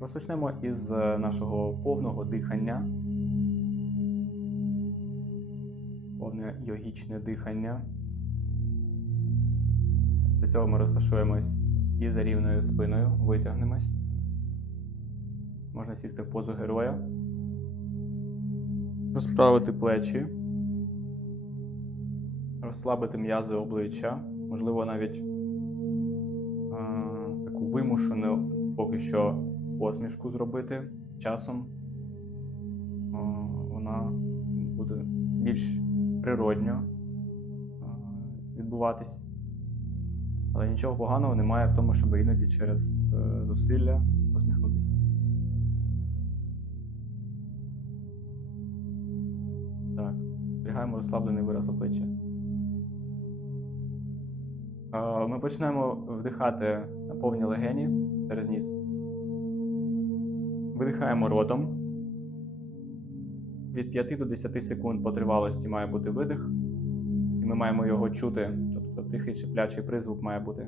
Розпочнемо із е, нашого повного дихання. Повне йогічне дихання. Для цього ми розташуємось і за рівною спиною, витягнемось. Можна сісти в позу героя. Розправити плечі. Розслабити м'язи обличчя. Можливо, навіть е, таку вимушену поки що посмішку зробити часом. Е, вона буде більш природньо е, відбуватись. Але нічого поганого немає в тому, щоб іноді через е, зусилля посміхнутися. Так, зберігаємо розслаблений вираз обличчя. Ми почнемо вдихати на повні легені через ніс. Видихаємо ротом. Від 5 до 10 секунд по тривалості має бути видих, і ми маємо його чути. Тобто тихий шиплячий призвук має бути.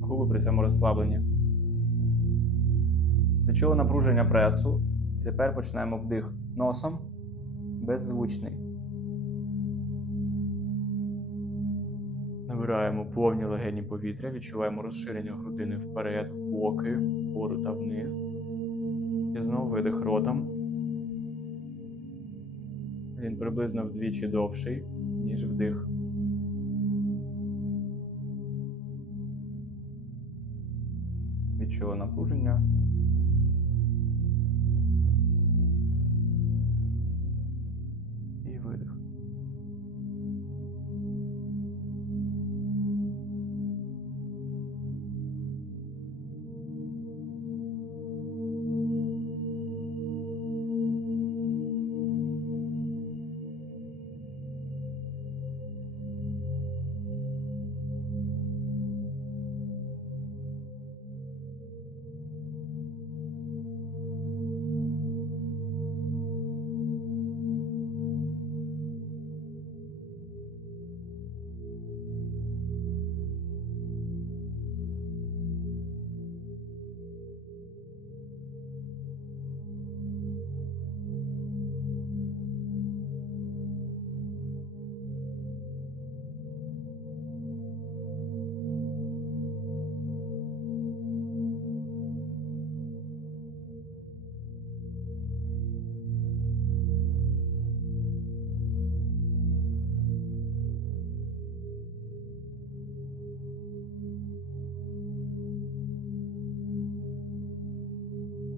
Губи при цьому розслаблені. Відчули напруження пресу. І тепер починаємо вдих носом беззвучний. Набираємо повні легені повітря, відчуваємо розширення грудини вперед, в боки, вгору та вниз. І знову видих ротом. Він приблизно вдвічі довший, ніж вдих. Відчули напруження.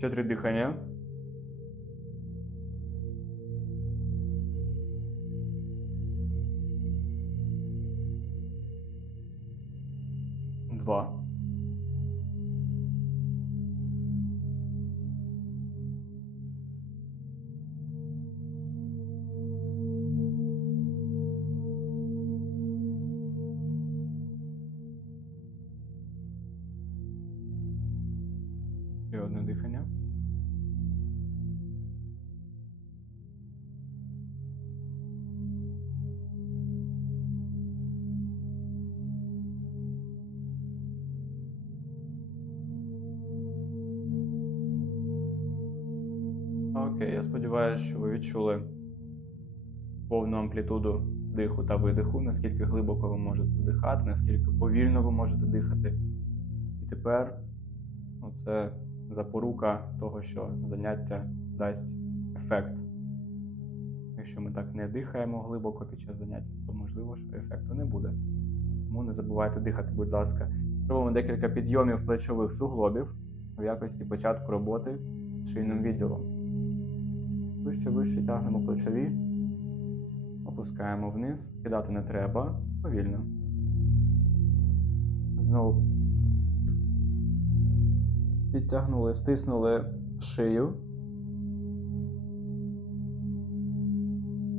Ще три дихання. Окей, я сподіваюся, що ви відчули повну амплітуду диху та видиху, наскільки глибоко ви можете вдихати, наскільки повільно ви можете дихати. І тепер ну, це запорука того, що заняття дасть ефект. Якщо ми так не дихаємо глибоко під час заняття, то можливо, що ефекту не буде. Тому не забувайте дихати, будь ласка. Робимо декілька підйомів плечових суглобів в якості початку роботи з шийним відділом. Вище, вище тягнемо плечові, опускаємо вниз, кидати не треба, повільно. Знову підтягнули, стиснули шию.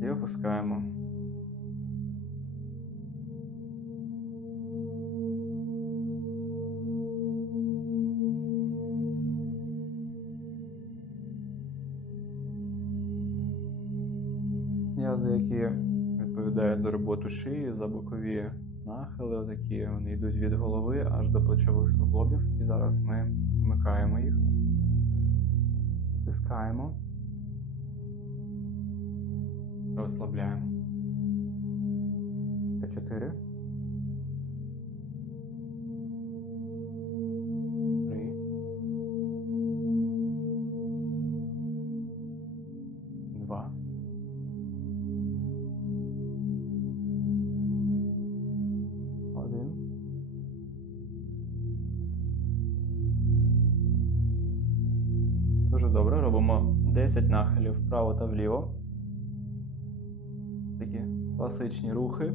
І опускаємо. за роботу шиї, за бокові нахили, отакі вони йдуть від голови аж до плечових суглобів. І зараз ми вмикаємо їх, тискаємо, розслабляємо. Т4. Дуже добре. Робимо 10 нахилів вправо та вліво. Такі класичні рухи.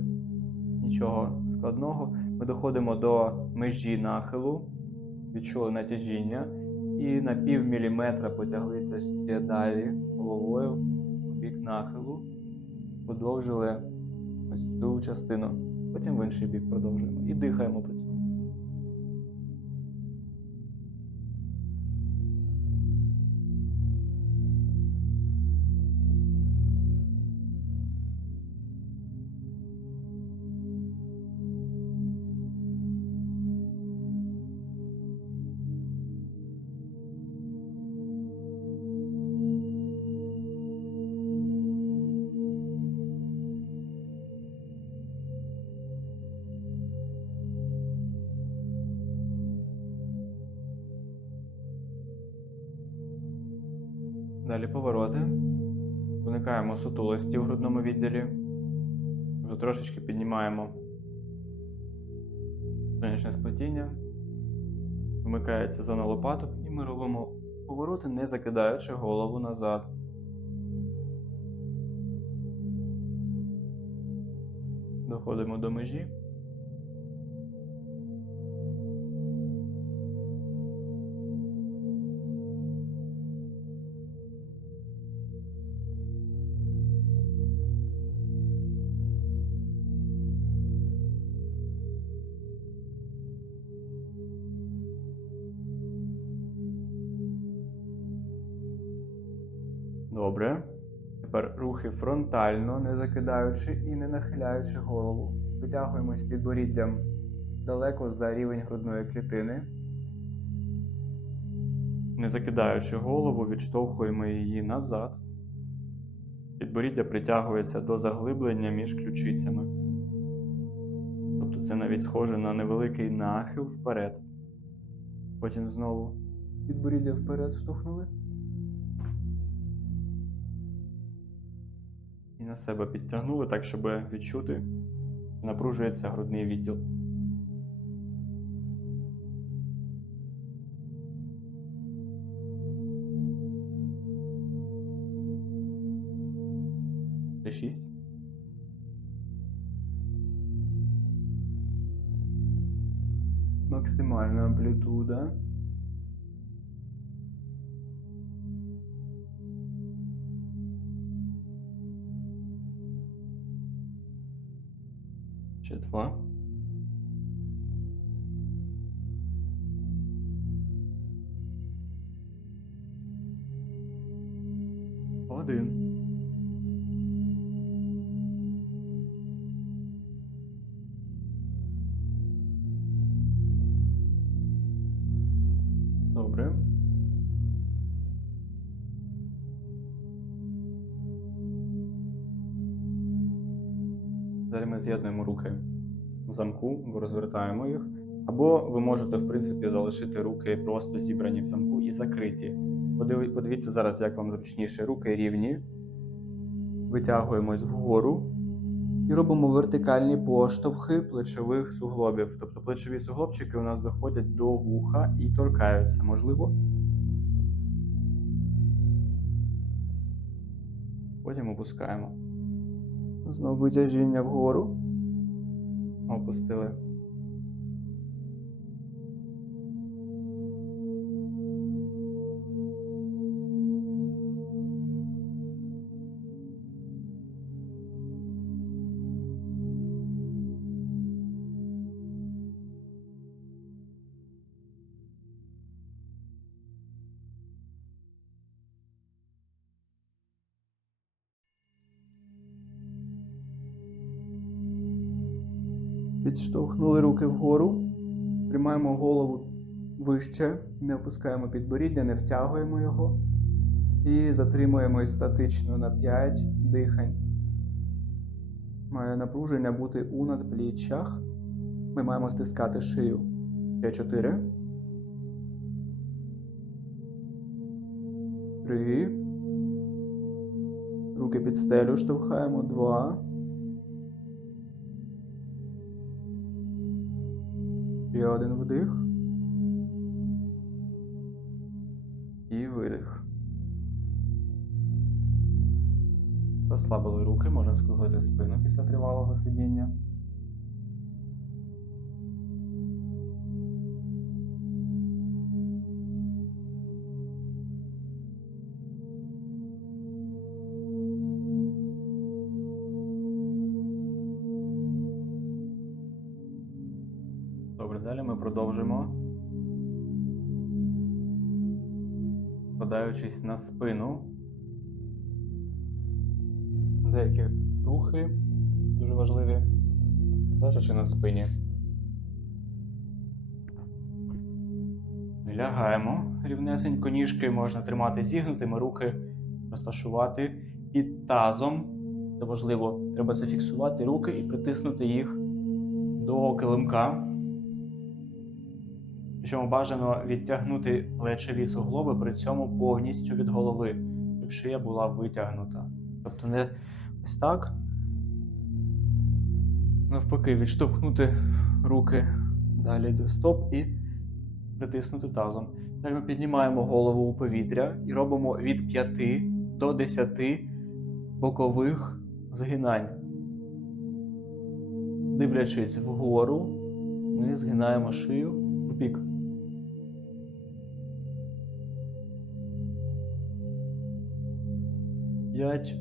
Нічого складного. Ми доходимо до межі нахилу, відчули натяжіння, і на пів міліметра потяглися ще далі головою у бік нахилу. Подовжили ось цю частину. Потім в інший бік продовжуємо і дихаємо Далі повороти. Уникаємо сутулості в грудному відділі. Трошечки піднімаємо сонячне сплетіння. Вмикається зона лопаток, і ми робимо повороти, не закидаючи голову назад. Доходимо до межі. Добре. Тепер рухи фронтально, не закидаючи і не нахиляючи голову. Витягуємось підборіддям далеко за рівень грудної клітини. Не закидаючи голову, відштовхуємо її назад. Підборіддя притягується до заглиблення між ключицями. Тобто це навіть схоже на невеликий нахил вперед. Потім знову підборіддя вперед штовхнули. На себе підтягнули так, щоб відчути, напружується грудний відділ. Це шість. Максимальна амплітуда. Два. Один. Добре. Далі ми з'єднуємо руки замку, розвертаємо їх. Або ви можете, в принципі, залишити руки просто зібрані в замку і закриті. Подивіться зараз, як вам зручніше. Руки рівні. Витягуємось вгору і робимо вертикальні поштовхи плечових суглобів. Тобто плечові суглобчики у нас доходять до вуха і торкаються, можливо. Потім опускаємо. Знову витяжіння вгору. Опустили. Підштовхнули руки вгору. Тримаємо голову вище, не опускаємо підборіддя, не втягуємо його. І затримуємось статично на 5 дихань. Має напруження бути у надпліччях. Ми маємо стискати шию. Ще 4. 3. Руки під стелю штовхаємо. 2. Ще один вдих. І видих. Розслабили руки, можна скруглити спину після тривалого сидіння. Далі ми продовжимо. Подаючись на спину. Деякі рухи дуже важливі. Лежачи на спині. Лягаємо рівнесенько ніжки можна тримати зігнутими, руки розташувати під тазом. Це важливо, треба зафіксувати руки і притиснути їх до килимка. Причому бажано відтягнути плечові суглоби при цьому повністю від голови, щоб шия була витягнута. Тобто не ось так. Навпаки, відштовхнути руки далі до стоп і притиснути тазом. Далі ми піднімаємо голову у повітря і робимо від 5 до 10 бокових згинань. Дивлячись вгору, ми згинаємо шию в бік. П'ять.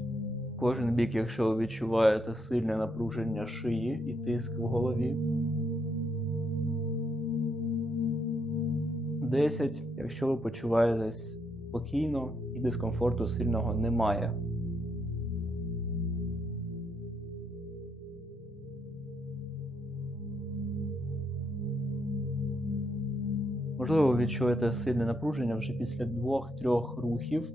Кожен бік, якщо ви відчуваєте сильне напруження шиї і тиск в голові. 10, якщо ви почуваєтесь спокійно і дискомфорту сильного немає. Можливо, ви відчуєте сильне напруження вже після двох-трьох рухів.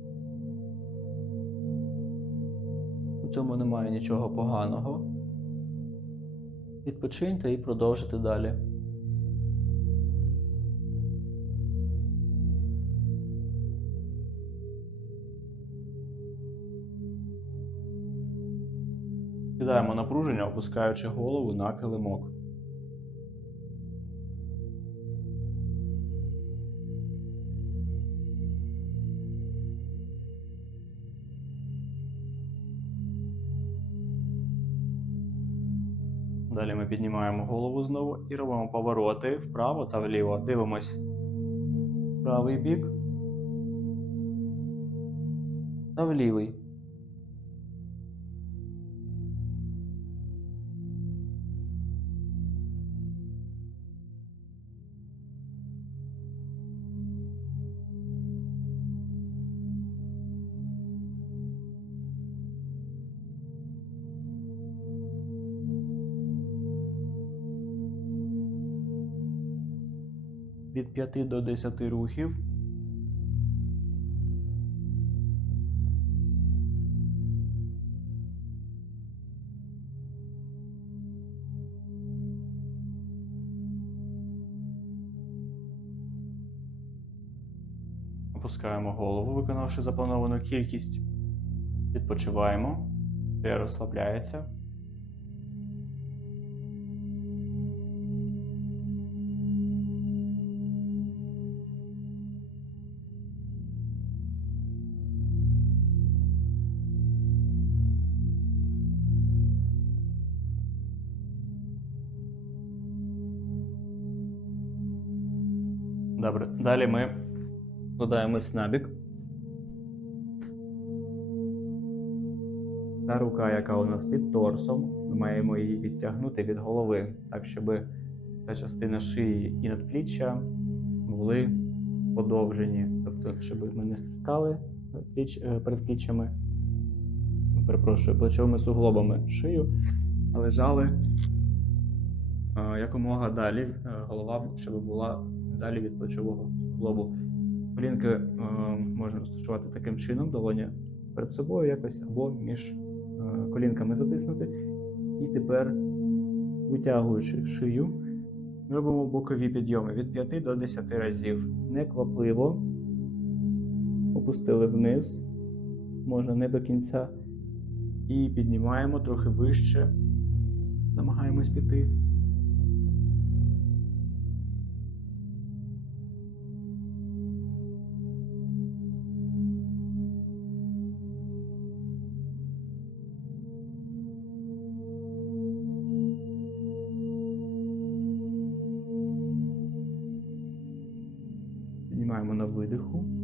Цьому немає нічого поганого. Відпочиньте і продовжите далі. Кидаємо напруження, опускаючи голову на килимок. Піднімаємо голову знову і робимо повороти вправо та вліво. Дивимось правий бік та в лівий. Від 5 до 10 рухів. Опускаємо голову, виконавши заплановану кількість. Відпочиваємо. Шия розслабляється. Далі ми вкладаємось на бік. Та рука, яка у нас під торсом, ми маємо її відтягнути від голови, так щоб та частина шиї і надпліччя були подовжені. Тобто, щоб ми не стискали е, передпліччями, перепрошую, плечовими суглобами шию, а лежали е, якомога далі, е, голова, щоб була далі від плечового суглобу. Колінки е, можна розташувати таким чином, долоні перед собою якось або між е, колінками затиснути. І тепер, витягуючи шию, робимо бокові підйоми від 5 до 10 разів. Неквапливо. Опустили вниз, можна не до кінця. І піднімаємо трохи вище. Намагаємось піти. Видиху.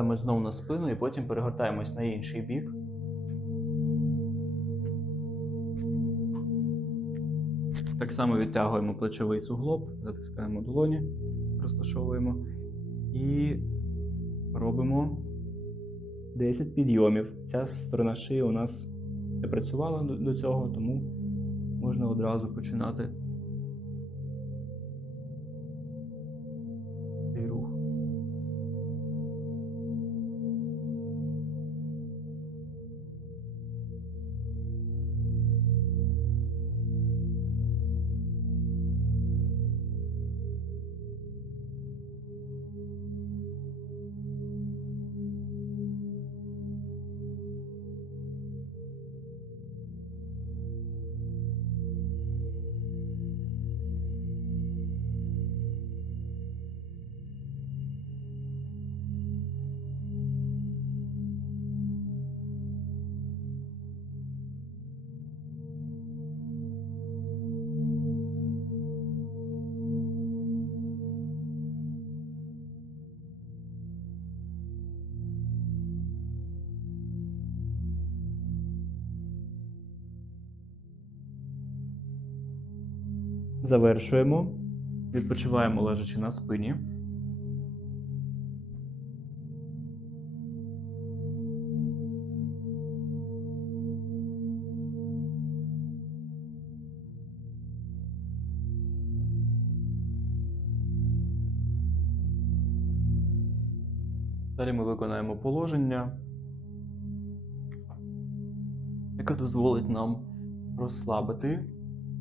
Складаємось знову на спину і потім перегортаємось на інший бік. Так само відтягуємо плечовий суглоб, затискаємо долоні, розташовуємо і робимо 10 підйомів. Ця сторона шиї у нас не працювала до цього, тому можна одразу починати Завершуємо. Відпочиваємо лежачи на спині. Далі ми виконаємо положення, яке дозволить нам розслабити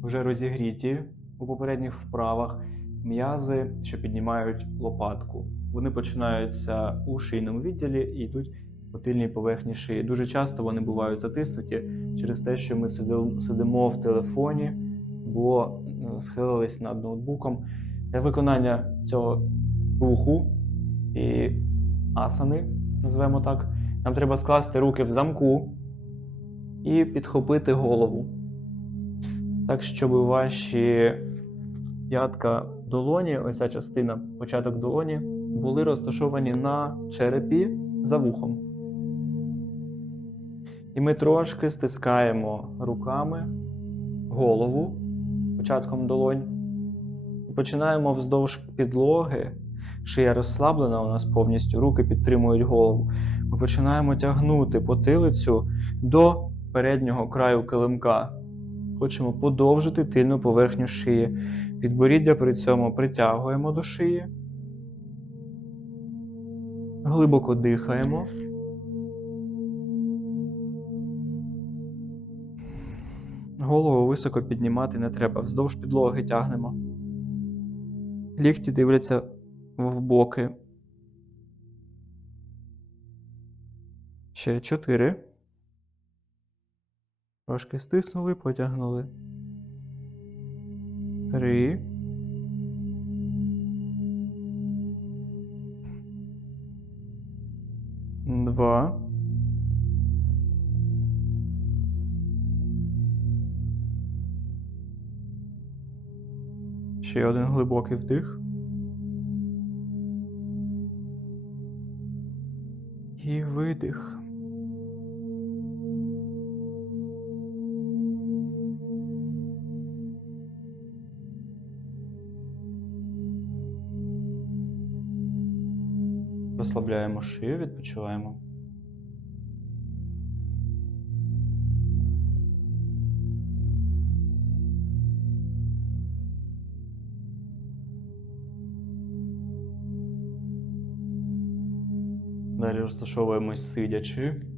вже розігріті у попередніх вправах м'язи, що піднімають лопатку. Вони починаються у шийному відділі і йдуть по тильній поверхні шиї. Дуже часто вони бувають затиснуті через те, що ми сидимо в телефоні або е, схилились над ноутбуком. Для виконання цього руху і асани, називаємо так, нам треба скласти руки в замку і підхопити голову так, щоб ваші п'ятка долоні, ось ця частина, початок долоні, були розташовані на черепі за вухом. І ми трошки стискаємо руками голову початком долонь. І починаємо вздовж підлоги. Шия розслаблена у нас повністю, руки підтримують голову. Ми починаємо тягнути потилицю до переднього краю килимка. Хочемо подовжити тильну поверхню шиї. Підборіддя при цьому притягуємо до шиї. Глибоко дихаємо. Голову високо піднімати не треба. Вздовж підлоги тягнемо. Лікті дивляться в боки. Ще чотири. Трошки стиснули, потягнули три. Два. Ще один глибокий вдих. І видих. Розслабляємо шию, відпочиваємо. Далі розташовуємось сидячи.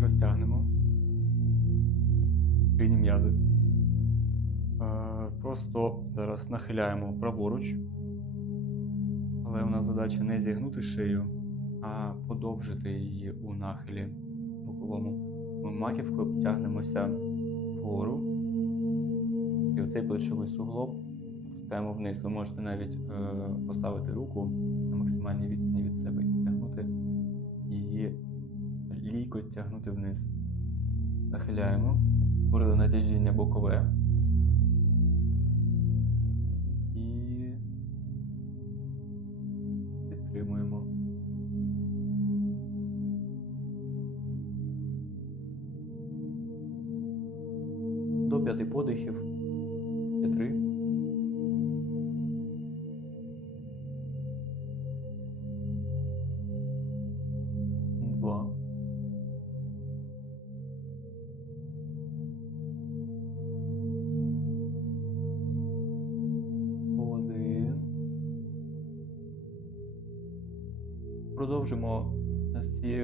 Розтягнемо шийні м'язи. Е, Просто зараз нахиляємо праворуч. Але у нас задача не зігнути шию, а подовжити її у нахилі боковому. Ми маківкою тягнемося вгору. І оцей плечовий суглоб пускаємо вниз. Ви можете навіть е, поставити руку на максимальній відстані лійко тягнути вниз. Нахиляємо, створили натяжіння бокове. І підтримуємо.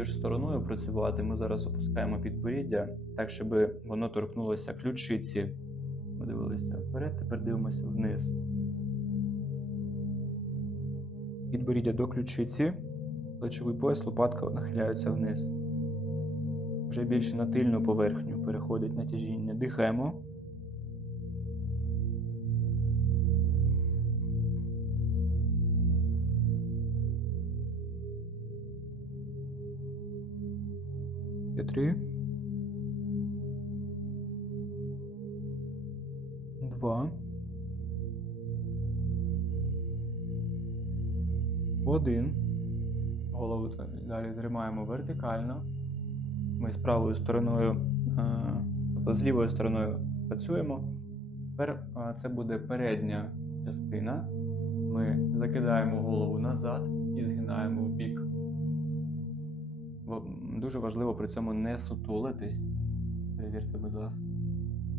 Ж стороною працювати. Ми зараз опускаємо підборіддя так, щоб воно торкнулося ключиці. Ми дивилися вперед, тепер дивимося вниз. Підборіддя до ключиці, плечовий пояс, лопатка нахиляються вниз. Вже більше на тильну поверхню переходить натяжіння. Дихаємо. Три. Два. Один. Голову далі тримаємо вертикально. Ми з правою стороною, тобто з лівою стороною працюємо. Тепер це буде передня частина. Ми закидаємо голову назад і згинаємо в бік. Дуже важливо при цьому не сутулитись. Перевірте, будь ласка.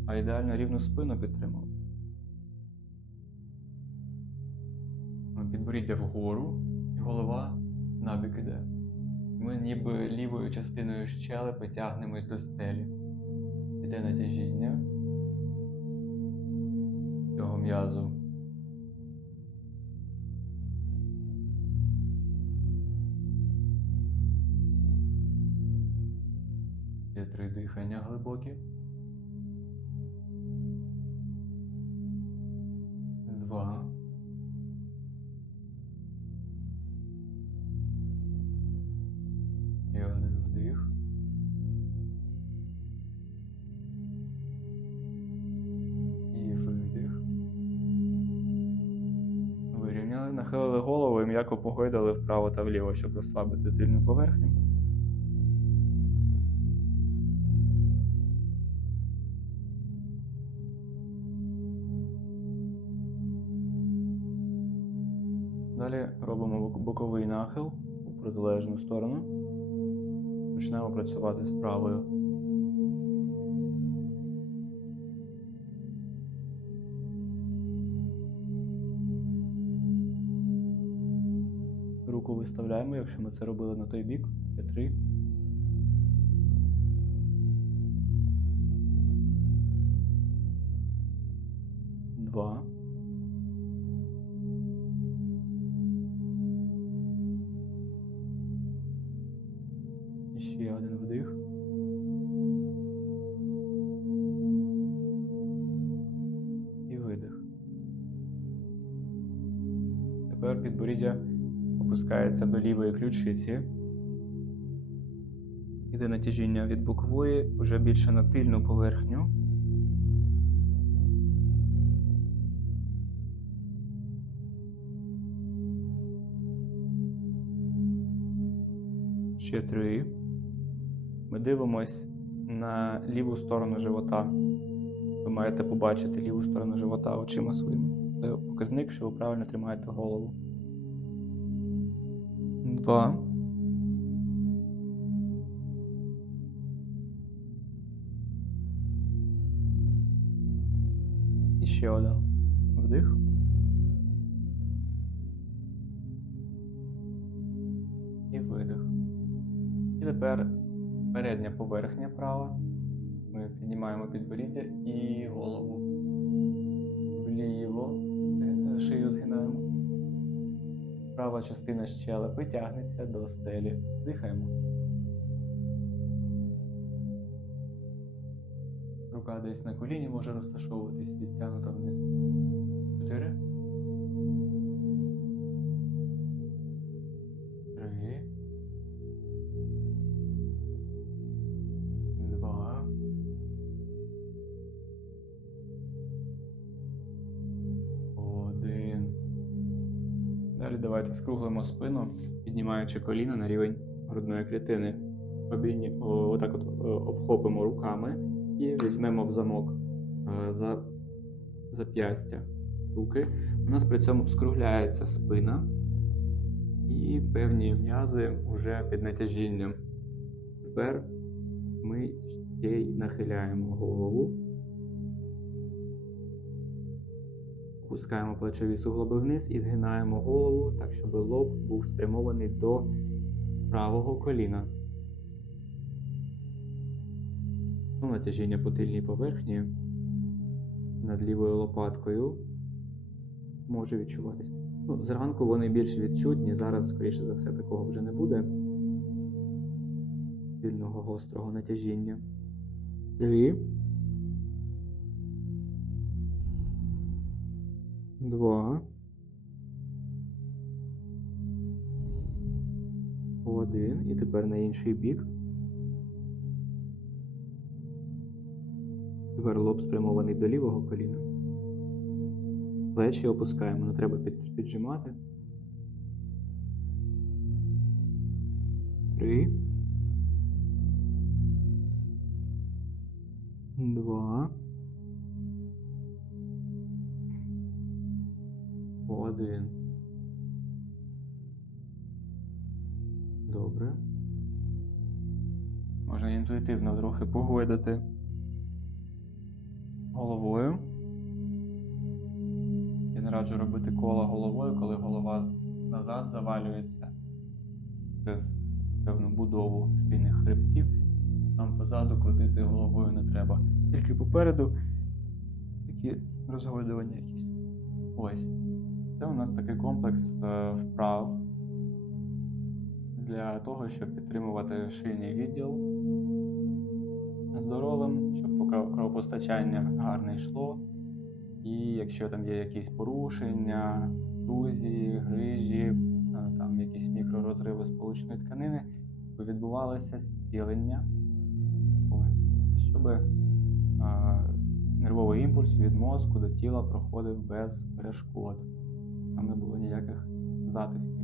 А ідеально рівну спину підтримувати. Ми Підборіддя вгору і голова набік іде. Ми ніби лівою частиною щелепи тягнемось до стелі. Іде натяжіння цього м'язу. Є три дихання глибокі. Два. І один вдих. І видих. Вирівняли, нахилили голову і м'яко погойдали вправо та вліво, щоб розслабити тильну поверхню. боковий нахил у протилежну сторону. Почнемо працювати з правою. Руку виставляємо, якщо ми це робили на той бік. 3. Лівої ключиці. Іде натяжіння від бокової вже більше на тильну поверхню. Ще три. Ми дивимось на ліву сторону живота. Ви маєте побачити ліву сторону живота очима своїми. Це показник, що ви правильно тримаєте голову. Два. І ще один. Вдих. І видих. І тепер передня поверхня права. Ми піднімаємо підборіддя і голову. Вліво. Е, Шию згинаємо. Права частина щелепи тягнеться до стелі. Дихаємо. Рука десь на коліні може розташовуватись відтягнута вниз. Чотири. Давайте скруглимо спину, піднімаючи коліна на рівень грудної клітини. Обійні, о, отак от обхопимо руками і візьмемо в замок е, за зап'ястя руки. У нас при цьому скругляється спина і певні м'язи вже під натяжінням. Тепер ми ще й нахиляємо голову. Опускаємо плечові суглоби вниз і згинаємо голову так, щоб лоб був спрямований до правого коліна. Ну, натяжіння по тильній поверхні над лівою лопаткою може відчуватись. Ну, зранку вони більш відчутні, зараз, скоріше за все, такого вже не буде. Сильного гострого натяжіння. Три. Два. Один. І тепер на інший бік. Тепер лоб спрямований до лівого коліна. Плечі опускаємо, не треба піджимати. Три. Два. Один. Добре. Можна інтуїтивно трохи погойдати головою. Я не раджу робити кола головою, коли голова назад завалюється через певну будову шийних хребців. Там позаду крутити головою не треба. Тільки попереду такі розгойдування якісь. Ось. Це у нас такий комплекс е, вправ для того, щоб підтримувати шийний відділ здоровим, щоб кровопостачання гарне йшло. І якщо там є якісь порушення, друзі, грижі, е, там якісь мікророзриви сполучної тканини, то відбувалося зцілення. Щоб е, нервовий імпульс від мозку до тіла проходив без перешкод. Там не було ніяких затисків.